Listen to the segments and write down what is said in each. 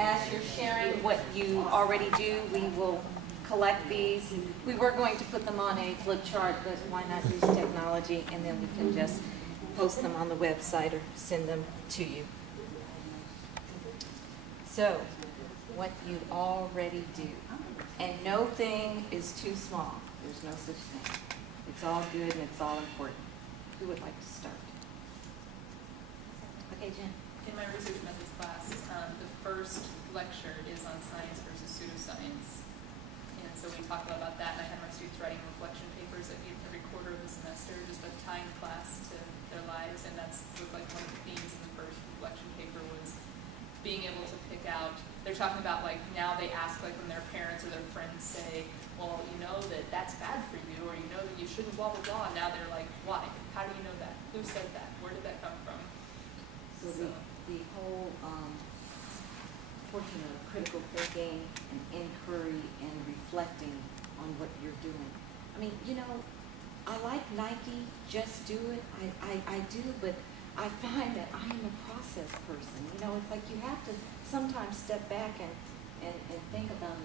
as you're sharing what you already do, we will collect these. We were going to put them on a flip chart, but why not use technology, and then we can just post them on the website or send them to you. So, what you already do. And no thing is too small. There's no such thing. It's all good and it's all important. Who would like to start? Okay, Jen. In my research methods class, the first lecture is on science versus pseudoscience. And so we talked about that, and I had my students writing reflection papers every quarter of the semester, just a tying class to their lives, and that's was like one of the themes in the first reflection paper was being able to pick out. They're talking about like now they ask like when their parents or their friends say, well, you know that that's bad for you, or you know that you shouldn't blah blah blah. And now they're like, why? How do you know that? Who said that? Where did that come from? So the whole portion of critical thinking and inquiry and reflecting on what you're doing. I mean, you know, I like Nike, just do it. I do, but I find that I am a process person. You know, it's like you have to sometimes step back and think about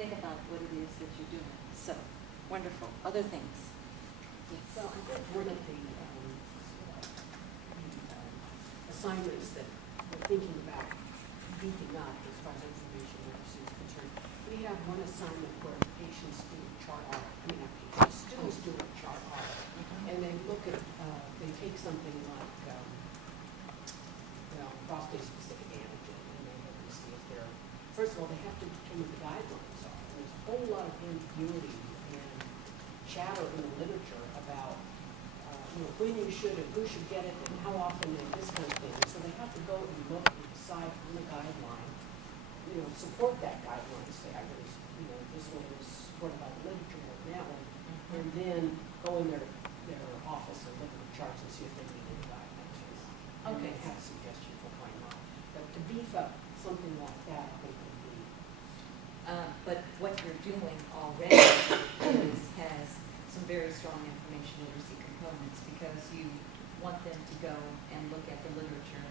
think about what it is that you're doing. So, wonderful. Other things? Yes. So I think one of the assignments that we're thinking about beefing up as far as information literacy is concerned, we have one assignment where patients do chart art. I mean, not patients, students do a chart art. And they look at, they take something like, prostate-specific antigen, and they look to see if they're, first of all, they have to determine the guidelines are. There's a whole lot of ambiguity and chatter in the literature about when you should and who should get it and how often and this kind of thing. So they have to go and look and decide on the guideline, support that guideline, say, this one is supported by the literature or that one, and then go in their office and look at the charts and see if they need any guidelines. Okay. And have a suggestion for why not. But to beef up something like that, I think would be. But what you're doing already has some very strong information literacy components because you want them to go and look at the literature.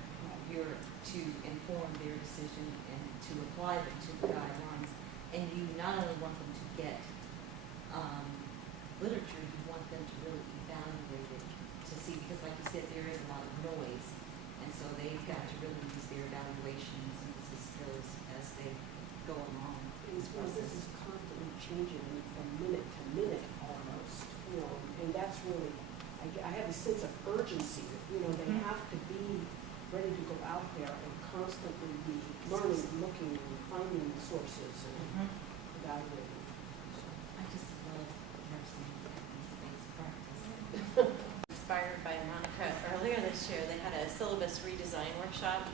You're to inform their decision and to apply them to the guidelines. And you not only want them to get literature, you want them to really evaluate it to see, because like you said, there is a lot of noise. And so they've got to really use their evaluation and synthesis skills as they go along. Well, this is constantly changing from minute to minute almost, and that's really, I have a sense of urgency that, they have to be ready to go out there and constantly be learning, looking, and finding sources and evaluating. I just love nursing these things practice. Inspired by Monica, earlier this year they had a syllabus redesign workshop,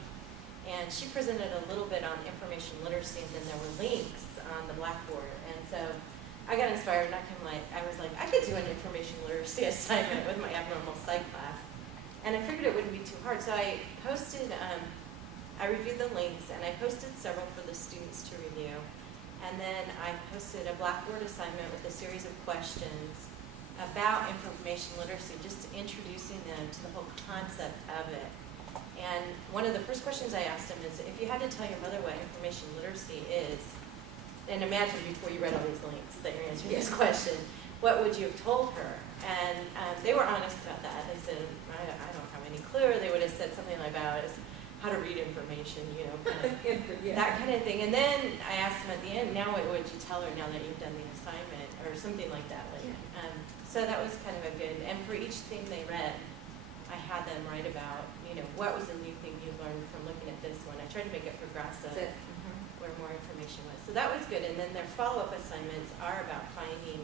and she presented a little bit on information literacy, and then there were links on the blackboard. And so I got inspired, and I was like, I could do an information literacy assignment with my abnormal psych class. And I figured it wouldn't be too hard. So I posted, I reviewed the links, and I posted several for the students to review. And then I posted a blackboard assignment with a series of questions about information literacy, just introducing them to the whole concept of it. And one of the first questions I asked them is, if you had to tell your mother what information literacy is, and imagine before you read all these links that you're answering this question, what would you have told her? And they were honest about that. They said, I don't have any clue. Or they would have said something about how to read information, that kind of thing. And then I asked them at the end, now what would you tell her now that you've done the assignment, or something like that. So that was kind of a good, and for each thing they read, I had them write about, what was a new thing you learned from looking at this one. I tried to make it progressive, where more information was. So that was good. And then their follow-up assignments are about finding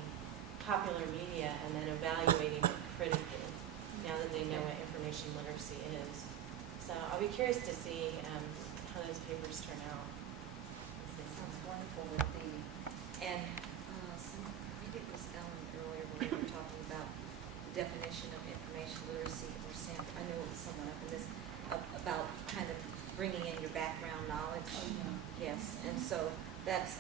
popular media and then evaluating it critically, now that they know what information literacy is. So I'll be curious to see how those papers turn out. Sounds wonderful with and I think it was Ellen earlier when we were talking about the definition of information literacy, or Sam, I know it was someone up in this, about kind of bringing in your background knowledge. Yes, and so that's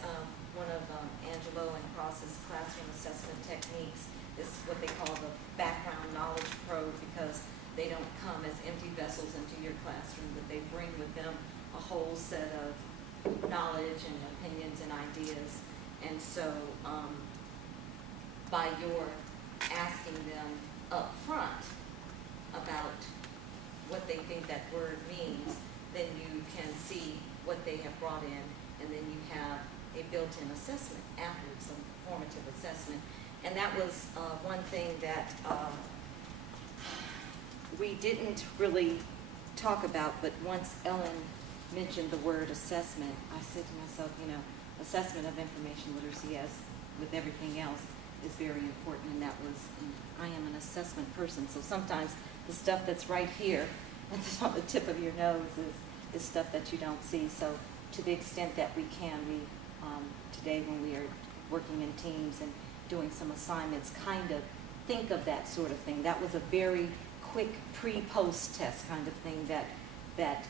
one of Angelo and Cross's classroom assessment techniques is what they call the background knowledge probe, because they don't come as empty vessels into your classroom, but they bring with them a whole set of knowledge and opinions and ideas. And so by your asking them up front about what they think that word means, then you can see what they have brought in, and then you have a built-in assessment afterwards, some formative assessment. And that was one thing that we didn't really talk about, but once Ellen mentioned the word assessment, I said to myself, you know, assessment of information literacy, as with everything else, is very important, and that was, I am an assessment person, so sometimes the stuff that's right here, that's on the tip of your nose, is stuff that you don't see. So to the extent that we can, we, today when we are working in teams and doing some assignments, kind of think of that sort of thing. That was a very quick pre-post test kind of thing that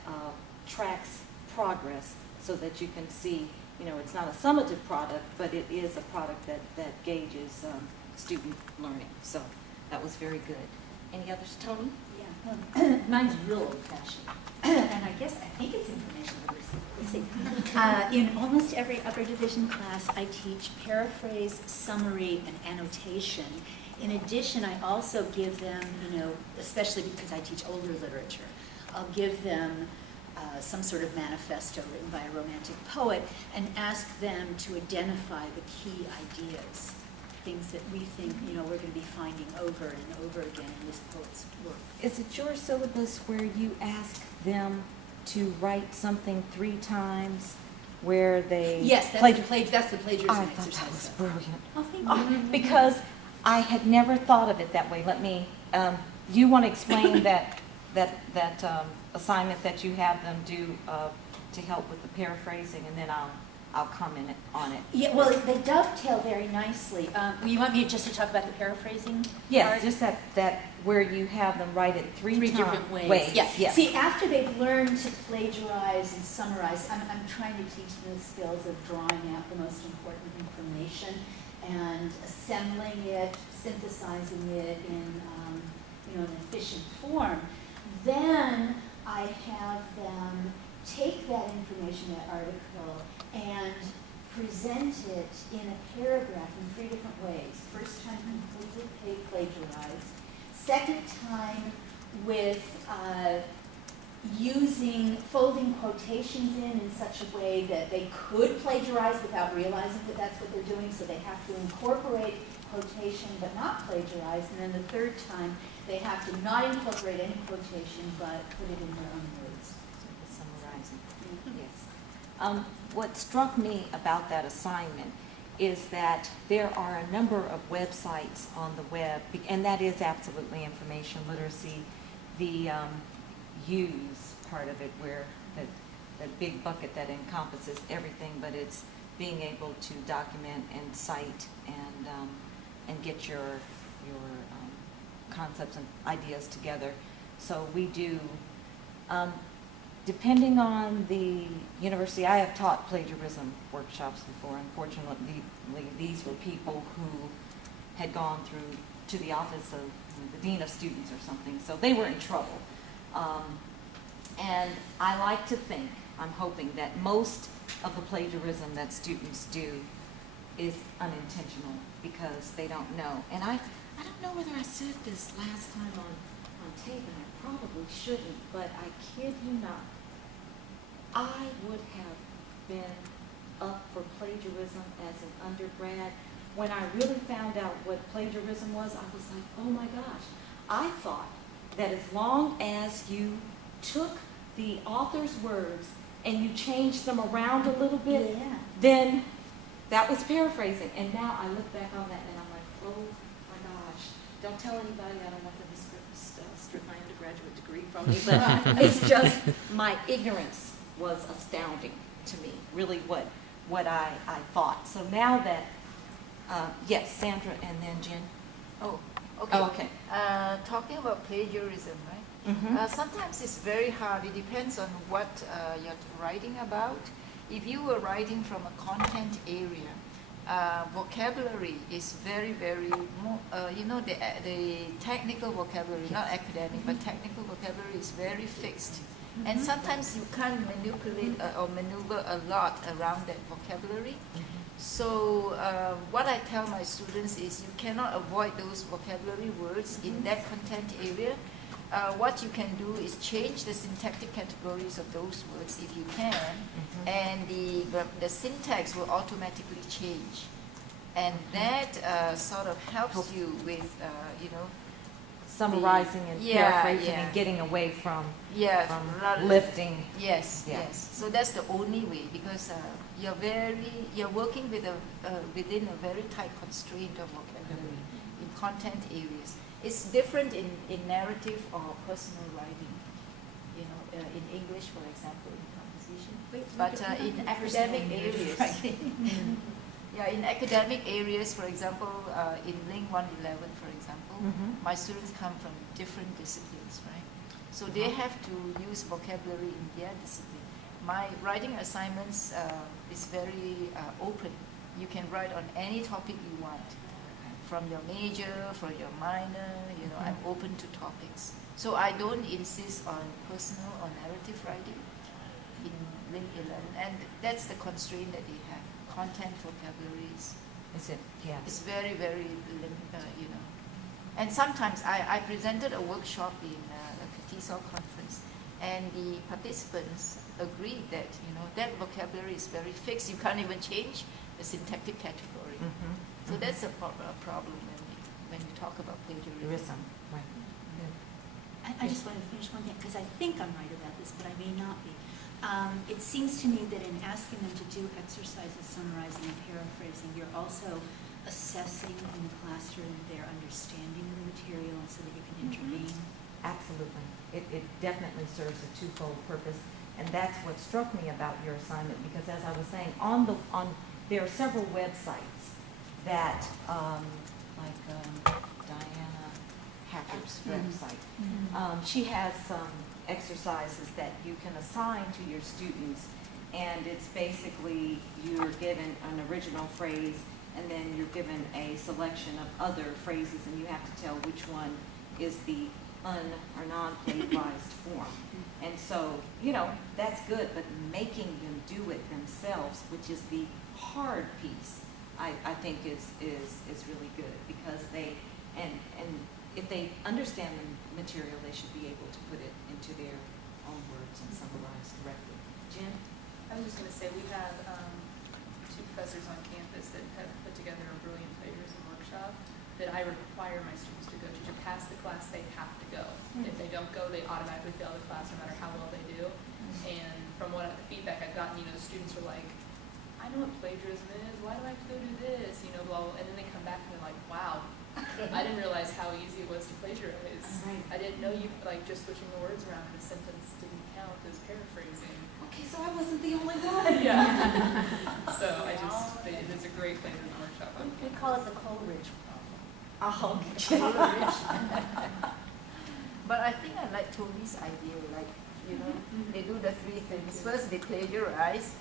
tracks progress so that you can see, you know, it's not a summative product, but it is a product that gauges student learning. So that was very good. Any others, Tony? Yeah, mine's real old-fashioned, and I think it's information literacy. Let's see. In almost every upper division class, I teach paraphrase, summary, and annotation. In addition, I also give them, you know, especially because I teach older literature, I'll give them some sort of manifesto written by a romantic poet and ask them to identify the key ideas, things that we think, you know, we're going to be finding over and over again in this poet's work. Is it your syllabus where you ask them to write something 3 times, where they... Yes, that's the plagiarism I exercise. thought that was brilliant. Oh, thank you. Because I had never thought of it that way. Let me, you want to explain that assignment that you have them do to help with the paraphrasing, and then I'll comment on it. Yeah, well, they dovetail very nicely. You want me just to talk about the paraphrasing? Yes, part? just that where you have them write it three different ways. ways. Yeah. Yes. See, after they've learned to plagiarize and summarize, I'm trying to teach them the skills of drawing out the most important information and assembling it, synthesizing it in an efficient form. Then I have them take that information, that article, and present it in a paragraph in 3 different ways. First time completely plagiarized. Second time with folding quotations in such a way that they could plagiarize without realizing that that's what they're doing, so they have to incorporate quotation but not plagiarize. And then the third time, they have to not incorporate any quotation but put it in their own words. Summarizing. Yes. What struck me about that assignment is that there are a number of websites on the web, and that is absolutely information literacy, the use part of it, where that big bucket that encompasses everything, but it's being able to document and cite and get your concepts and ideas together. So we do, depending on the university, I have taught plagiarism workshops before. Unfortunately, these were people who had gone through to the office of the dean of students or something, so they were in trouble. And I like to think, I'm hoping, that most of the plagiarism that students do is unintentional because they don't know. And I don't know whether I said this last time on tape, and I probably shouldn't, but I kid you not, I would have been up for plagiarism as an undergrad. When I really found out what plagiarism was, I was like, oh my gosh. I thought that as long as you took the author's words and you changed them around a little bit, then that was paraphrasing. And now I look back on that and I'm like, oh my gosh, don't tell anybody, I don't want them to strip my undergraduate degree from me, but it's just, my ignorance was astounding to me, really what I thought. So now that, yes, Sandra and then Jen. Oh, okay. Oh, okay. Talking about plagiarism, right? Mm-hmm. Sometimes it's very hard. It depends on what you're writing about. If you were writing from a content area, vocabulary is very, very more, the technical vocabulary, not academic, but technical vocabulary is very fixed. And sometimes you can't manipulate or maneuver a lot around that vocabulary. So what I tell my students is you cannot avoid those vocabulary words in that content area. What you can do is change the syntactic categories of those words if you can, and the syntax will automatically change. And that sort of helps you with, Summarizing and paraphrasing and getting away from lifting. Yes, Yeah. yes. So that's the only way, because you're working with within a very tight constraint of vocabulary in content areas. It's different in narrative or personal writing, in English, for example, in composition. But in academic areas, yeah, in academic areas, for example, in Link 111, for example, my students come from different disciplines, right? So they have to use vocabulary in their discipline. My writing assignments is very open. You can write on any topic you want, from your major, from your minor, I'm open to topics. So I don't insist on personal or narrative writing in Link 11, and that's the constraint that they have. Content vocabularies. Is it? Yeah. It's very, very And sometimes I presented a workshop in a TESOL conference, and the participants agreed that, that vocabulary is very fixed. You can't even change the syntactic category. So that's a problem when you talk about plagiarism. Right. I just want to finish one thing, because I think I'm right about this, but I may not be. It seems to me that in asking them to do exercises summarizing and paraphrasing, you're also assessing in the classroom their understanding of the material, and so that you can intervene. Absolutely. It definitely serves a twofold purpose, and that's what struck me about your assignment, because as I was saying, there are several websites that, Diana Hacker's website, she has some exercises that you can assign to your students, and it's basically you're given an original phrase, and then you're given a selection of other phrases, and you have to tell which one is the or non-plagiarized form. And so, that's good, but making them do it themselves, which is the hard piece, I think is really good, because and if they understand the material, they should be able to put it into their own words and summarize correctly. Jen? I was just going to say, we have two professors on campus that have put together a brilliant plagiarism workshop that I require my students to go to. To pass the class, they have to go. If they don't go, they automatically fail the class no matter how well they do. And from what the feedback I've gotten, the students are like, I know what plagiarism is, why do I have to go do this? Blah, blah. And then they come back and they're like, wow, I didn't realize how easy it was to plagiarize. I didn't know just switching the words around in a sentence didn't count as paraphrasing. Okay, so I wasn't the only one. Yeah. So it's a great plagiarism workshop on We campus. call it the Coleridge problem. Oh, But I think I like Tony's idea, they do the three things. First they plagiarize,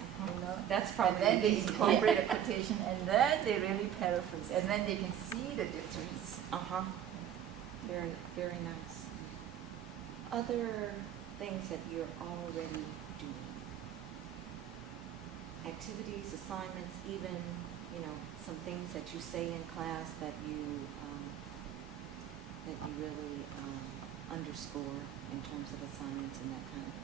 that's and probably then they the easy incorporate a quotation, and then they really paraphrase, and then they can see the difference. Very, very nice. Other things that you're already doing? Activities, assignments, even, some things that you say in class that you really underscore in terms of assignments and that kind of thing.